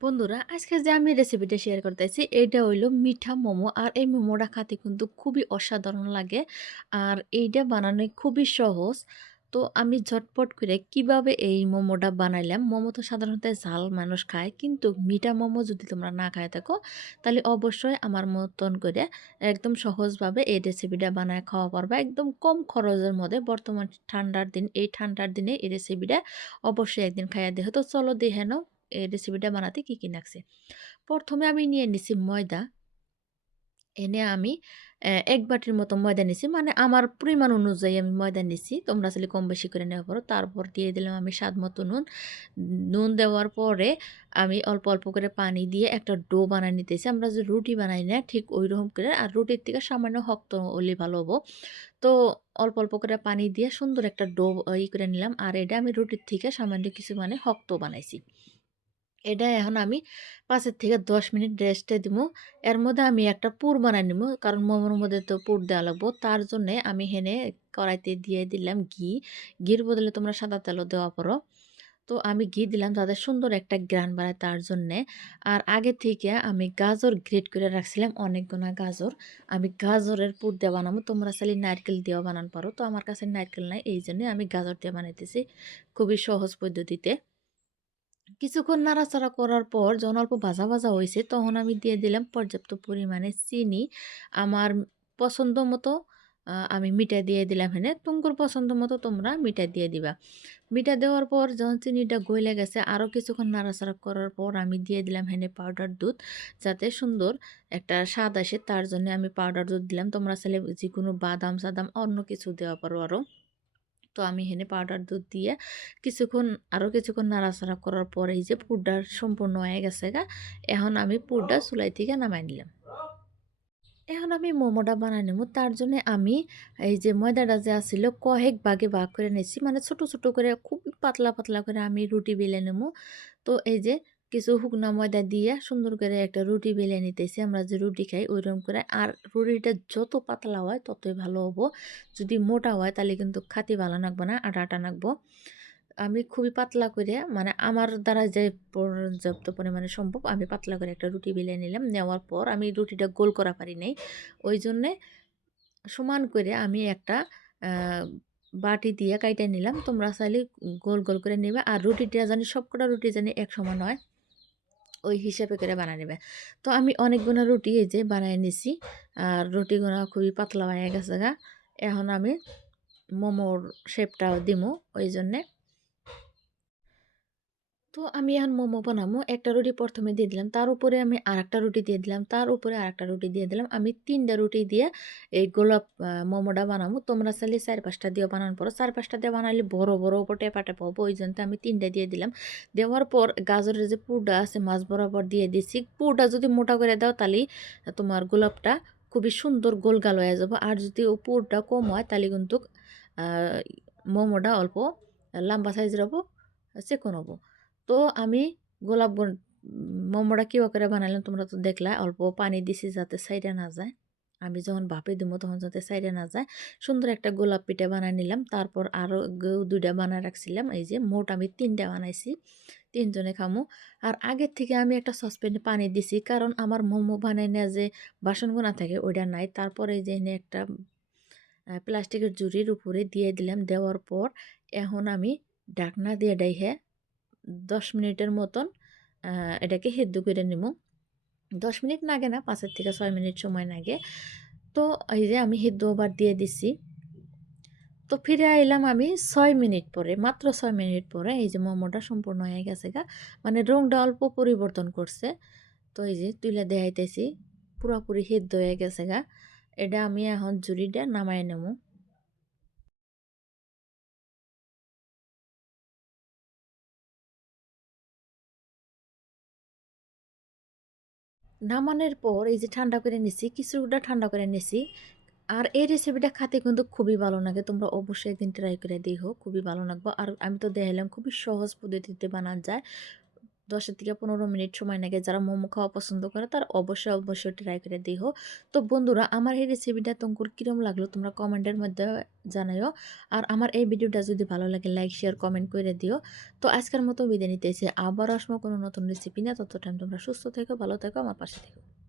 বন্ধুরা আজকে যে আমি রেসিপিটা শেয়ার করতেছি এটা হইলো মিঠা মোমো। আর এই মোমোটা খেতে কিন্তু খুবই অসাধারণ লাগে। আর এইটা বানানো খুবই সহজ। তো আমি ঝটপট করে কিভাবে এই মোমোটা বানাইলাম। মোমো তো সাধারণত ঝাল মানুষ খায়, কিন্তু মিঠা মোমো যদি তোমরা না খায় থাকো তাহলে অবশ্যই আমার মতন করে একদম সহজভাবে এই রেসিপিটা বানায় খাওয়া পারবা একদম কম খরচের মধ্যে। বর্তমান ঠান্ডার দিন, এই ঠান্ডার দিনে এই রেসিপিটা অবশ্যই একদিন খাইয়া দেখো। তো চলো দেখে নাও এই রেসিপিটা বানাতে কি লাগছে। প্রথমে আমি নিয়ে নিছি ময়দা। এনে আমি ১ বাটির মতো ময়দা নিছি। মানে আমার পরিমাণ অনুযায়ী আমি ময়দা নিছি। তোমরা আসলে কম বেশি করে নেওয়া পারো। তারপর দিয়ে দিলাম আমি স্বাদ মতো নুন। নুন দেওয়ার পরে আমি অল্প, অল্প করে পানি দিয়ে একটা ডো বানায় নিতেছি। আমরা যে রুটি বানাই না ঠিক ঐরকম করে। আর রুটির থেকে সামান্য শক্ত হলে ভালো হবো। তো অল্প, অল্প করে পানি দিয়ে সুন্দর একটা ডো করে নিলাম। আর এটা আমি রুটির থেকে সামান্য কিছু মানে শক্ত বানাইছি। এটা এখন আমি ৫ থেকে ১০ মিনিট রেস্টে দিমু। এর মধ্যে আমি একটা পুর বানায় নিমু। কারণ মোমোর মধ্যে তো পুর দেওয়া লাগবো। তার জন্যে আমি হেনে কড়াইতে দিয়ে দিলাম ঘি। ঘির বদলে তোমরা সাদা তেলও দেওয়া পারো। তো আমি ঘি দিলাম যাতে সুন্দর একটা ঘ্রাণ বাড়ায় তার জন্যে। আর আগে থেকে আমি গাজর গ্রেট করে রাখছিলাম অনেকগুনা গাজর। আমি গাজরের পুর দিয়ে বানাবো। তোমরা চাইলে নারকেল দিয়েও বানান পারো। তো আমার কাছে নারকেল নাই, এইজন্যে আমি গাজর দিয়ে বানাইতেছি। খুবই সহজ পদ্ধতিতে। কিছুক্ষণ নাড়াচাড়া করার পর যখন অল্প ভাজা ভাজা হয়েছে তখন আমি দিয়ে দিলাম পর্যাপ্ত পরিমাণে চিনি। আমার পছন্দ মতো আমি মিঠা দিয়ে দিলাম এখানে। তোমার পছন্দ মতো তোমরা মিঠা দিয়ে দিবা। মিঠা দেওয়ার পর যখন চিনিটা গইলে গেছে আরও কিছুক্ষণ নাড়াচাড়া করার পর আমি দিয়ে দিলাম এখানে পাউডার দুধ, যাতে সুন্দর একটা স্বাদ আসে তার জন্য আমি পাউডার দুধ দিলাম। তোমরা চাইলে যেকোনো বাদাম সাদাম অন্য কিছু দেওয়া পারো আরও। তো আমি এখানে পাউডার দুধ দিয়ে আরও কিছুক্ষণ নাড়াচাড়া করার পরে এই যে পুরটা সম্পূর্ণ হয়ে গেছে গা। এখন আমি পুরটা চুলাই থেকে নামাই নিলাম। এখন আমি মোমোটা বানাই নেবো। তার জন্য আমি এই যে ময়দাটা যে আছিল কয়েক ভাগে ভাগ করে নিয়েছি, মানে ছোট ছোট করে খুব পাতলা পাতলা করে আমি রুটি বেলে নেবো। তো এই যে কিছু শুকনা ময়দা দিয়ে সুন্দর করে একটা রুটি বেলে নিতেছি, আমরা যে রুটি খাই ওইরকম করে। আর রুটিটা যত পাতলা হয় ততই ভালো হবো। যদি মোটা হয় তাহলে কিন্তু খাতে ভালো লাগবে না, আটা আটা লাগবো। আমি খুবই পাতলা করে, মানে আমার দ্বারা যে পর্যাপ্ত পরিমাণে সম্ভব আমি পাতলা করে একটা রুটি বেলে নিলাম। নেওয়ার পর আমি রুটিটা গোল করা পারি নাই, ওই জন্যে সমান করে আমি একটা বাটি দিয়ে কাইটে নিলাম। তোমরা চাইলে গোল গোল করে নেবে। আর রুটিটা জানি সবকটা রুটি জানি এক সমান হয়, ওই হিসাবে করে বানিয়ে নেবে। তো আমি অনেকগুলো রুটি এই যে বানিয়ে নিছি। আর রুটিগুলো খুবই পাতলা হয়ে গেছে গা। এখন আমি মোমোর শেপটাও দিমু, ওই জন্যে। তো আমি এখন মোমো বানাবো। একটা রুটি প্রথমে দিয়ে দিলাম, তার উপরে আমি আরেকটা রুটি দিয়ে দিলাম, তার উপরে আরেকটা রুটি দিয়ে দিলাম। আমি ৩টা রুটি দিয়ে এই গোলাপ মোমোটা বানাবো। তোমরা চাইলে ৪-৫টা দিয়েও বানান পারো। ৪-৫টা দিয়ে বানাইলে বড় বড় উপর টেপা টেপা হবো, ওই জন্য আমি ৩টা দিয়ে দিলাম। দেওয়ার পর গাজরের যে পুরটা আছে মাছ বরাবর দিয়ে দিছি। পুরটা যদি মোটা করে দাও তাহলে তোমার গোলাপটা খুবই সুন্দর গোল গাল হয়ে যাবো। আর যদি ও পুরটা কম হয় তাহলে কিন্তু মোমোটা অল্প লম্বা সাইজের হবো, চিকন হবো। তো আমি গোলাপ মোমোটা কিবা করে বানাইলাম তোমরা তো দেখলা। অল্প পানি দিছি যাতে সাইডে না যায়। আমি যখন ভাপে দিব তখন যাতে সাইডে না যায়। সুন্দর একটা গোলাপ পিঠা বানাই নিলাম। তারপর আরও ২টা বানায় রাখছিলাম। এই যে মোট আমি ৩টা বানাইছি। ৩ জনে খামু। আর আগের থেকে আমি একটা সসপ্যানে পানি দিছি, কারণ আমার মোমো বানাই না যে বাসনগুনা থাকে ওইটা নাই। তারপরে এই যে এনে একটা প্লাস্টিকের ঝুড়ির উপরে দিয়ে দিলাম। দেওয়ার পর এখন আমি ঢাকনা দিয়ে ডাইখে ১০ মিনিটের মতন এটাকে সেদ্ধ করে নিব। ১০ মিনিট লাগে না, ৫ থেকে ৬ মিনিট সময় লাগে। তো এই যে আমি সেদ্ধ আবার দিয়ে দিছি। তো ফিরে আইলাম আমি ৬ মিনিট পরে, মাত্র ৬ মিনিট পরে। এই যে মোমোটা সম্পূর্ণ হয়ে গেছে গা, মানে রংটা অল্প পরিবর্তন করছে। তো এই যে তুলে দেখাইতেছি পুরোপুরি সেদ্ধ হয়ে গেছে গা। এটা আমি এখন ঝুড়িটা নামাই নেব। নামানোর পর এই যে ঠান্ডা করে নিছি, কিছুটা ঠান্ডা করে নিছি। আর এই রেসিপিটা খেতে কিন্তু খুবই ভালো লাগে। তোমরা অবশ্যই একদিন ট্রাই করে দেখো, খুবই ভালো লাগবে। আর আমি তো দেখাইলাম খুবই সহজ পদ্ধতিতে বানানো যায়। 10 থেকে 15 মিনিট সময় লাগে। যারা মোমো খাওয়া পছন্দ করে তারা অবশ্যই ট্রাই করে দিও। তো বন্ধুরা আমার এই রেসিপিটা তোমার কিরম লাগলো তোমরা কমেন্টের মধ্যে জানাইও। আর আমার এই ভিডিওটা যদি ভালো লাগে লাইক, শেয়ার, কমেন্ট করে দিও। তো আজকের মতো বিদায় নিতেছি। আবার আসবো কোনো নতুন রেসিপি নিয়ে। ততক্ষণ তোমরা সুস্থ থেকো, ভালো থেকো, আমার পাশে থেকো।